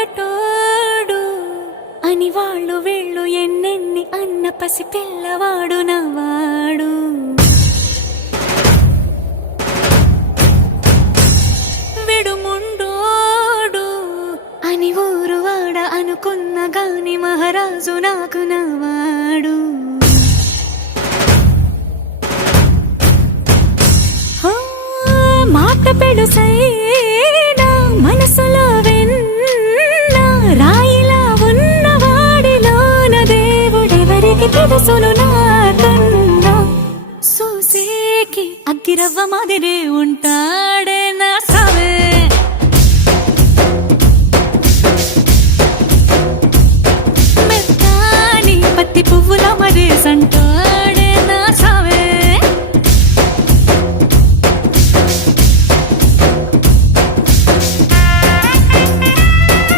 మొరటోడు అని వాళ్ళు వీళ్ళు ఎన్నెన్ని అన్న పసి పిల్లవాడు నవ్వాడు. విడుముండోడు అని ఊరు వాడ అనుకున్న గాని మహారాజు నాకు నవ్వాడు. మాట పెడుసైనా మనసులో వెన్న రాయిలా ఉన్నవాడిలోన దేవుడెవరికి తెలుసును నాకన్నా. సూసేకి అగ్గిరవ్వ మాదిరే ఉంటాడు.